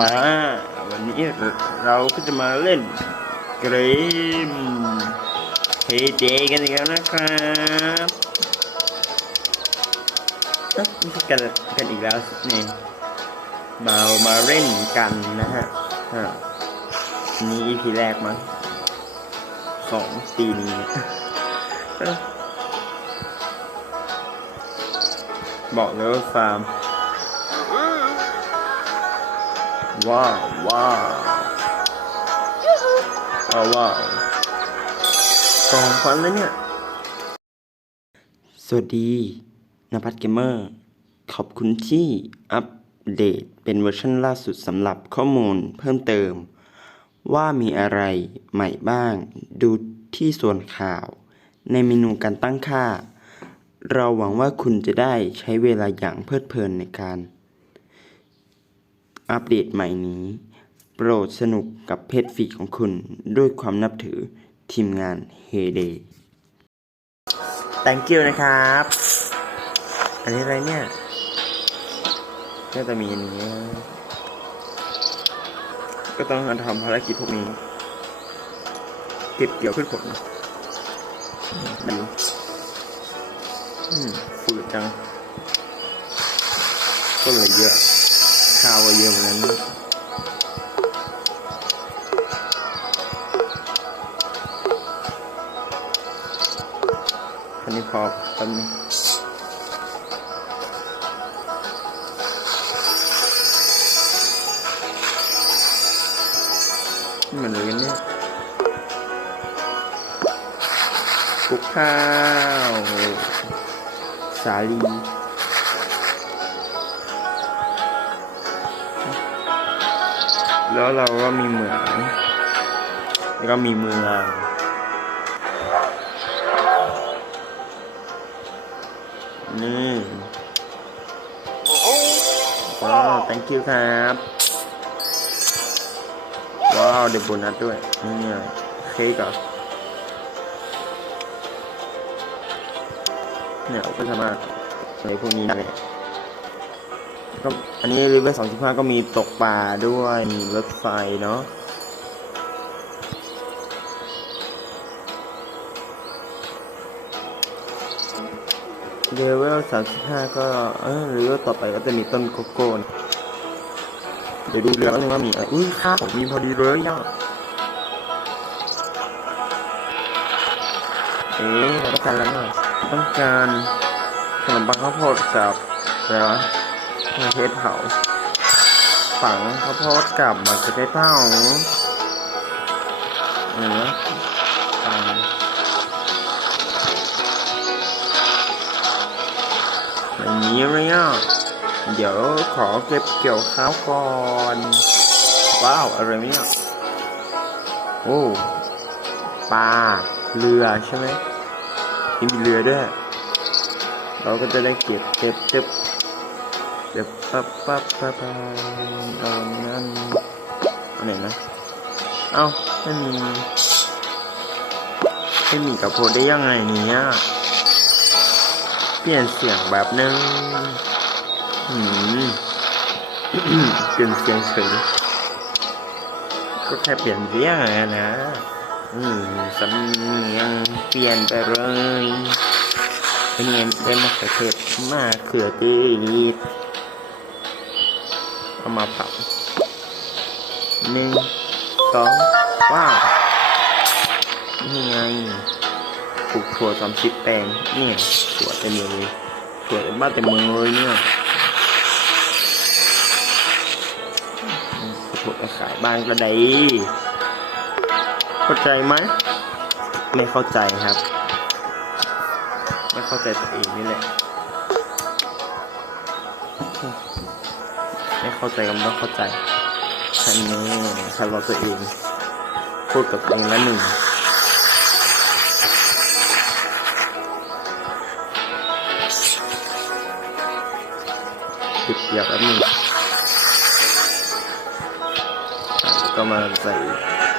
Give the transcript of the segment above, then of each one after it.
มา วันนี้เราก็จะมาเล่นเกมเฮเจกันอีกแล้วนะครับกันกันอีกแล้วสินี่มามาเล่นกันนะฮะอ่อันนี้ EP แรกมั้งของปีนี้เอ้อบอกเลยว่าฟาร์ม ว้าวว้าวว้าวกองฟันเลยเนี่ย สวัสดีนภัทรเกมเมอร์ ขอบคุณที่อัปเดตเป็นเวอร์ชันล่าสุดสำหรับข้อมูลเพิ่มเติม ว่ามีอะไรใหม่บ้าง ดูที่ส่วนข่าว ในเมนูการตั้งค่า เราหวังว่าคุณจะได้ใช้เวลาอย่างเพลิดเพลินในการ อัปเดตใหม่นี้ โปรดสนุกกับเพจฟีดของคุณด้วยความนับถือทีมงาน Heyday thank you นะครับ อันนี้อะไรเนี่ยก็จะมีอันนี้ ก็ต้องทำภารกิจพวกนี้ เก็บเกี่ยวพืชผลดูอืมฝืดจังก็เลยเยอะ ข้าวก็เยอะเหมือนกันอันนี้พอแป๊บนึงนี่มันเลยกันเนี่ยกุกข้าว สาลี แล้วเราก็มีเหมืองแล้วก็มีเมืองนี่ว้าว thank you ครับ ว้าว เดบโบนัสด้วย นี่เค้กเหรอเนี่ยเราก็สามารถใส่พวกนี้ได้ ก็อันนี้รีเวอร์สองสิบห้าก็มีตกปลาด้วยมีรถไฟเนาะเลเวลสามสิบห้าก็เออหรือว่าต่อไปก็จะมีต้นโกโก้เดี๋ยวดูเรือแล้วนึงว่ามีอะไรอุ้ยข้าผมมีพอดีเลยอะเอ๊ะต้องการอะไรบ้างต้องการขนมปังข้าวโพดกับอะไรวะ มะเขือเทศเผา ฝังข้าวโพดกับมะเขือเทศเผาเนื้อฝังอย่างนี้เลยอะเดี๋ยวขอเก็บเกี่ยวข้าวก่อน ว้าวอะไรเนี่ยโอ้ปลาเรือใช่ไหมมีเรือด้วย เราก็จะได้เก็บเก็บเก็บ เดี๋ยวปั๊บปั๊บปั๊บปั๊บเอานั่นเอาไหนนะเอาไม่มีไม่มีกับโพดได้ยังไงเนี่ยเปลี่ยนเสียงแบบนึงหืมเปลี่ยนเสียงเฉยก็แค่เปลี่ยนเสียงอะนะอืมสำเนียงเปลี่ยนไปเลยเป็นไงเป็นมะเขือเทศมะเขือเทศ เอามาเผาหนึ่งสองว้าวนี่ไงปลูกถั่วสามสิบแปลงนี่ถั่วเต็มเลยถั่วเต็มบ้านเต็มเมืองเลยเนี่ยถั่วขายบ้านก็ได้เข้าใจไหมไม่เข้าใจครับ ไม่เข้าใจตัวเองนี่แหละ ไม่เข้าใจก็ไม่ต้องเข้าใจฉันนี่ฉันรอตัวเองพูดกับตัวเองละหนึ่งปิดเกียบแป๊บนึงอะแล้วก็มาใส่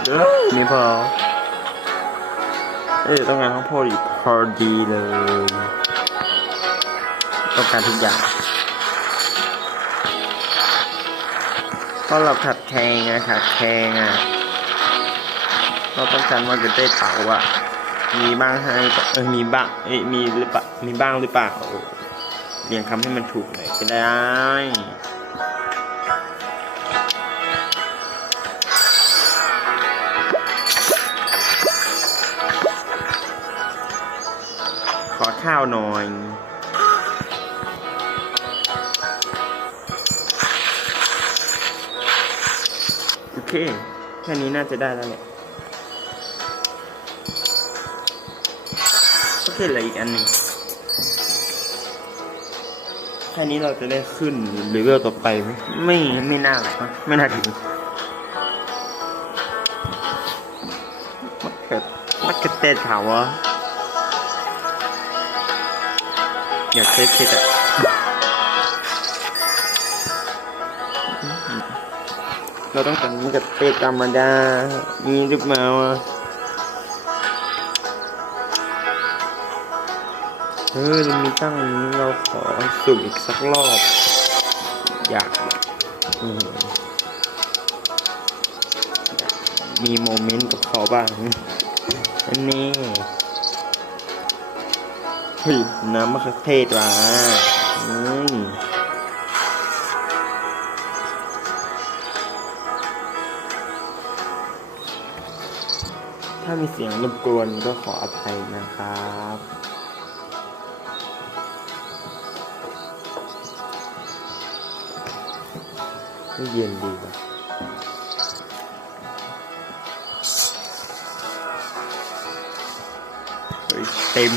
เด้อนี่พอ เอ้ยต้องการข้าวโพดอีกพอดีเลย ต้องการทุกอย่าง ก็เราขัดแคงไงขัดแคงอะเราต้องการว่าจะได้เผาอะ มีบ้างให้เออมีบ้างเอ้มีหรือเปล่ามีบ้างหรือเปล่าเรียงคำให้มันถูกหน่อยก็ได้ขอข้าวหน่อย เคแค่นี้น่าจะได้แล้วแหละโอเคเหลืออีกอันหนึ่งแค่นี้เราจะได้ขึ้นหรือเวลต่อไปไหมไม่ไม่น่าหรอกนะไม่น่าถึงมักเกิดมักเกิดเตะถาวะอยากเทสเทสอะ เราต้องการมักเกิดเตะธรรมดามีหรือเปล่าวเออเรามีตั้งนี้เราขอสุ่มอีกสักรอบ อยากมมีโมเมนต์กับเขาบ้างอันนี้เฮ้ยน้ำมะเขือเทศว่ะอืมามีเสียงรบกวนก็ขออภัยนะครับไม่เย็นดีว่ะเต็ม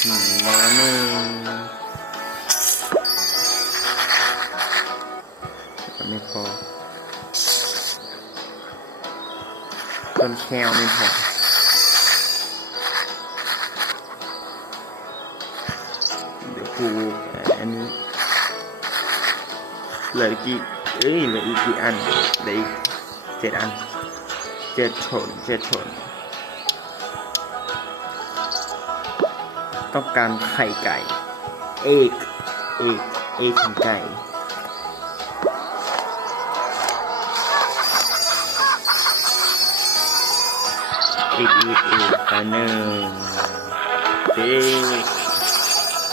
หือมาหนึ่งไม่พอ ต้นแควไม่พอเดี๋ยวกูอันนี้เหลืออกี่เอ้ยเหลืออีกกี่อันเหลืออีกเจ็ดอันเจ็ดผลเจ็ดผลต้องการไข่ไก่ เอกเอกเอกของไก่ เอกเอกเอกหนึ่งเอ๊ะ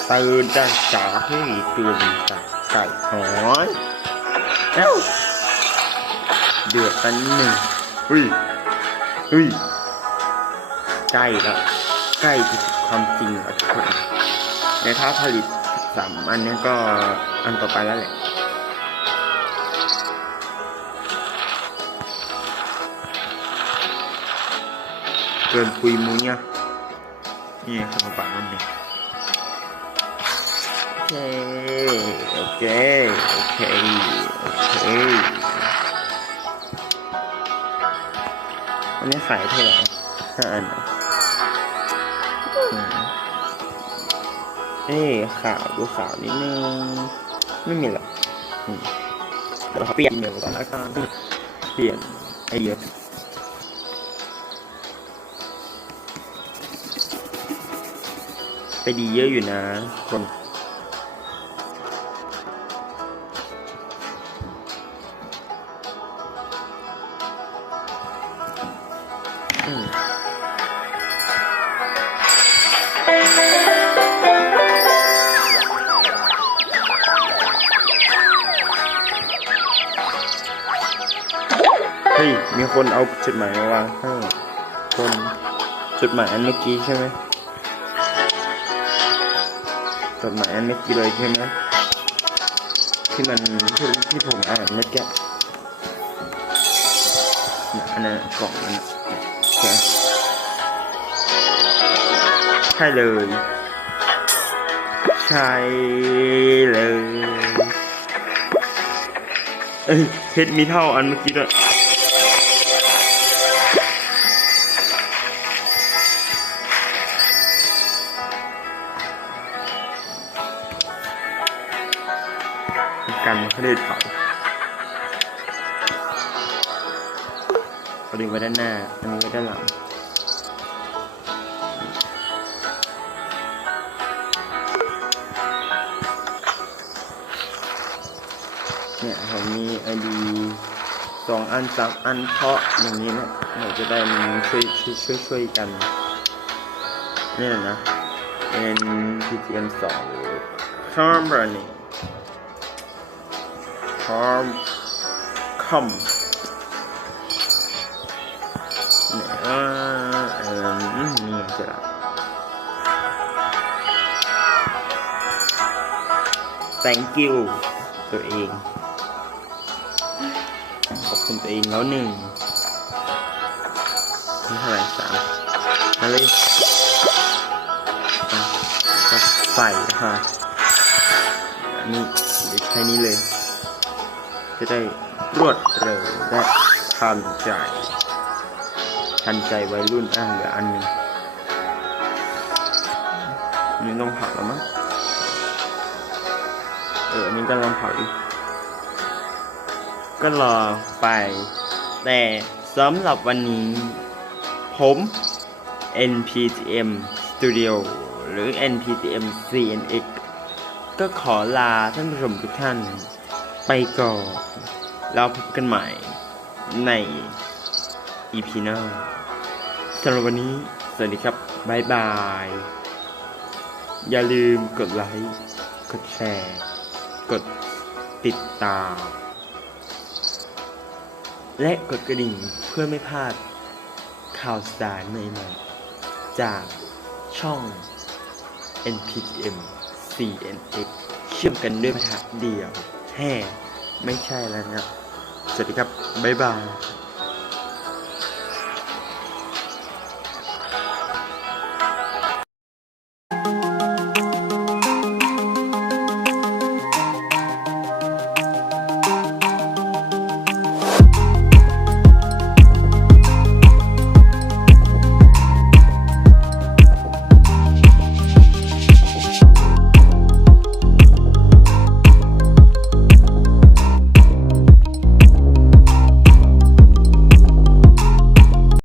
ตื่นจ้าจ๋าเฮ้ตื่นจ้าไก่หอนเอ้าเดือดไปนิดหนึ่งเฮ้ยเฮ้ยใกล้แล้วใกล้จะถึงความจริงแล้วทุกคนในถ้าผลิตสามอันนี้ก็อันต่อไปแล้วแหละ เกินปุยมุ้ยอะนี่ขนมปังอันหนี้โอเค โอเค โอเค โอเค อันนี้ขายเท่าไหร่ห้าอันเหรออืมเอ้ขาวดูขาวนิดนึง ไม่มีหรอกอืมเดี๋ยวเราเปลี่ยนเดี๋ยวก่อนละกันเปลี่ยนไอเดีย ไปดีเยอะอยู่นะคนอืมเฮ้ย มีคนเอาจดหมายมาวางให้คนจดหมายอันเมื่อกี้ใช่ไหม จดหมายอันเมื่อกี้เลยใช่ไหมที่มันที่ที่ผมอ่านเมื่อกี้เนี่ยอันนั้นกล่องนั้นน่ะใช่ใช่เลย ใช่เลยเอ้ยเพชรมีเท่าอันเมื่อกี้ด้วย กันเขาได้เผาเอาดึงไว้ด้านหน้า อันนี้ไว้ด้านหลังเนี่ยผมมีไอดีสองอันสามอันเพาะอย่างนี้นะเราจะได้มันช่วยช่วยช่วยช่วยกันเนี่ยนะเป็น PTM สอ ง Harmony Harm Com เนี่ยอ่าเออนี่จะละ thank you ตัวเอง ขอบคุณตัวเองแล้วหนึ่งนี่เท่าไหร่สามมาเลยก็ใส่ค่ะอันนี้ใช้นี้เลย จะได้รวดเร็วและทันใจทันใจวัยรุ่นอะเหลืออันหนึ่งนี่ต้องเผาแล้วมั้งเอออันนี้ก็ลองเผาอีกก็รอไป แต่สำหรับวันนี้ ผม NPTM Studio หรือ NPTM CNX ก็ขอลาท่านผู้ชมทุกท่าน ไปก่อนแล้วพบกันใหม่ใน EP หน้าสำหรับวันนี้ สวัสดีครับบ๊ายบาย อย่าลืมกดไลค์กดแชร์ กดติดตาม และกดกระดิ่งเพื่อไม่พลาดข่าวสารใหม่ๆจากช่อง npm CNX เชื่อมกันด้วยพระเดียว แฮ่ไม่ใช่แล้วนะครับ สวัสดีครับ บ๊ายบาย